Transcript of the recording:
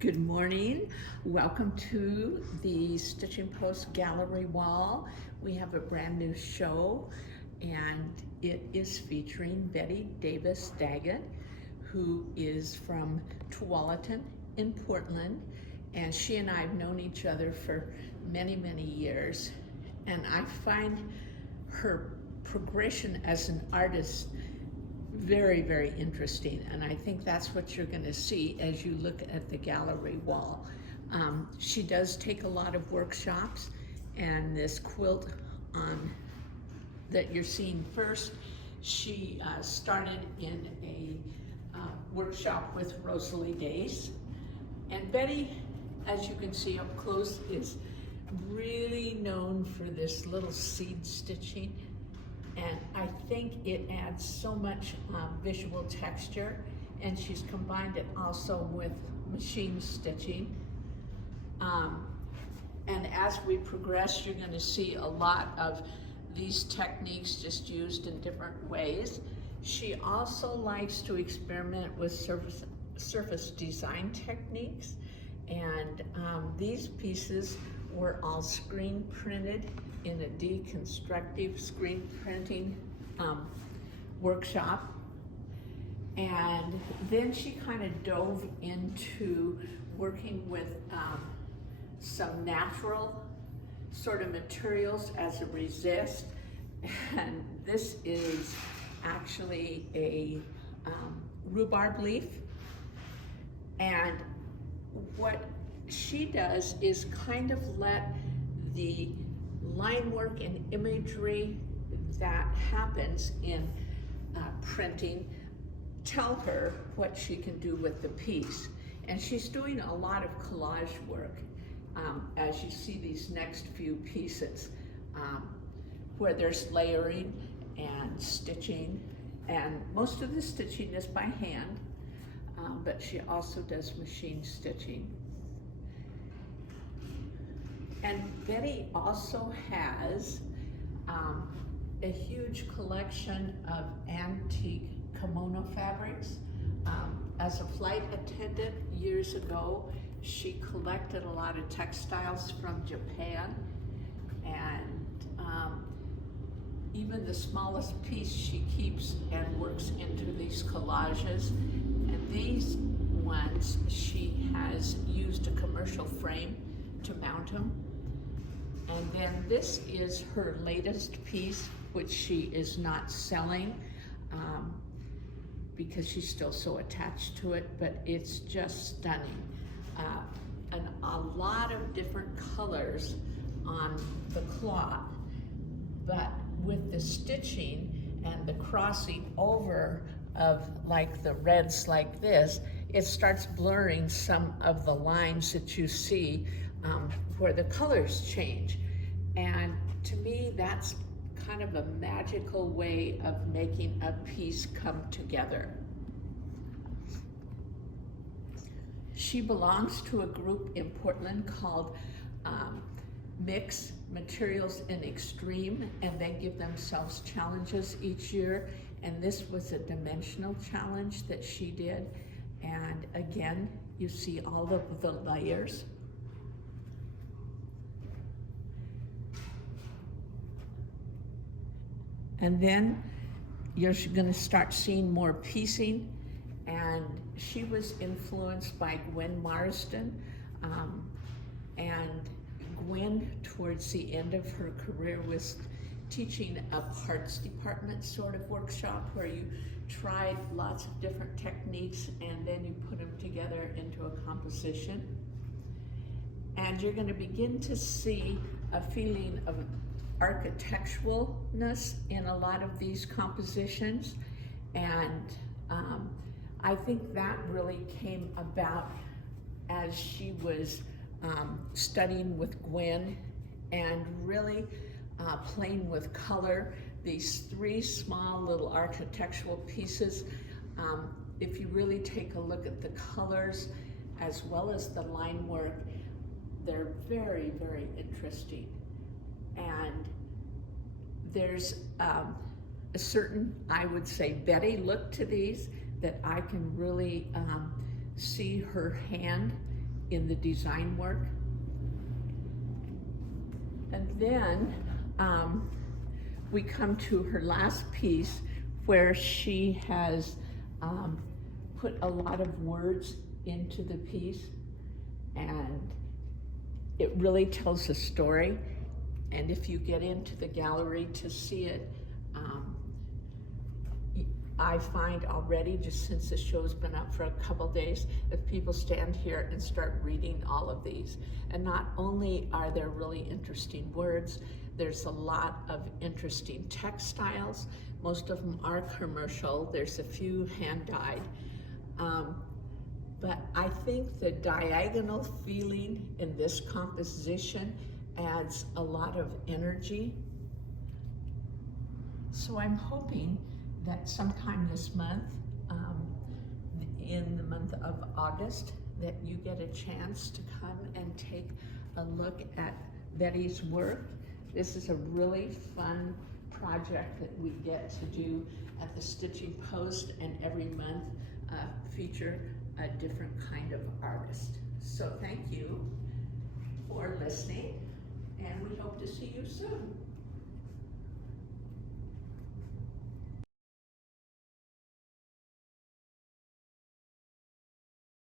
Good morning. Welcome to the Stitchin Post gallery wall. We have a brand new show, and it is featuring Betty Davis Daggett, who is from Tualatin in Portland, and she and I have known each other for many, many years, and I find her progression as an artist very, very interesting, and I think that's what you're going to see as you look at the gallery wall. She does take a lot of workshops, and this quilt that you're seeing first, she started in a workshop with Rosalie Dace. And Betty, as you can see up close, is really known for this little seed stitching. And I think it adds so much visual texture, and she's combined it also with machine stitching. And as we progress, you're going to see a lot of these techniques just used in different ways. She also likes to experiment with surface design techniques, and these pieces were all screen printed in a deconstructive screen printing workshop. And then she kind of dove into working with some natural sort of materials as a resist. And this is actually a rhubarb leaf. And what she does is kind of let the line work and imagery that happens in printing tell her what she can do with the piece. And she's doing a lot of collage work as you see these next few pieces where there's layering and stitching, and most of the stitching is by hand, but she also does machine stitching. And Betty also has a huge collection of antique kimono fabrics. As a flight attendant years ago, she collected a lot of textiles from Japan, and even the smallest piece she keeps and works into these collages. And these ones, she has used a commercial frame to mount them. And then this is her latest piece, which she is not selling because she's still so attached to it, but it's just stunning. And a lot of different colors on the cloth, but with the stitching and the crossing over of like the reds like this, it starts blurring some of the lines that you see where the colors change. And to me, that's kind of a magical way of making a piece come together. She belongs to a group in Portland called Mix Materials in Extreme, and they give themselves challenges each year. And this was a dimensional challenge that she did. And again, you see all of the layers. And then you're going to start seeing more piecing. And she was influenced by Gwen Marsden. And Gwen, towards the end of her career, was teaching a parts department sort of workshop where you tried lots of different techniques and then you put them together into a composition. And you're going to begin to see a feeling of architecturalness in a lot of these compositions, and I think that really came about as she was studying with Gwen and really playing with color. These three small little architectural pieces, if you really take a look at the colors as well as the line work, they're very, very interesting. And there's a certain, I would say, Betty look to these that I can really see her hand in the design work. And then we come to her last piece where she has put a lot of words into the piece, and it really tells a story. And if you get into the gallery to see it, I find already, just since the show's been up for a couple days, that people stand here and start reading all of these. And not only are there really interesting words, there's a lot of interesting textiles. Most of them are commercial. There's a few hand-dyed. But I think the diagonal feeling in this composition adds a lot of energy. So I'm hoping that sometime this month, in the month of August, that you get a chance to come and take a look at Betty's work. This is a really fun project that we get to do at the Stitchin Post, and every month feature a different kind of artist. So thank you for listening, and we hope to see you soon.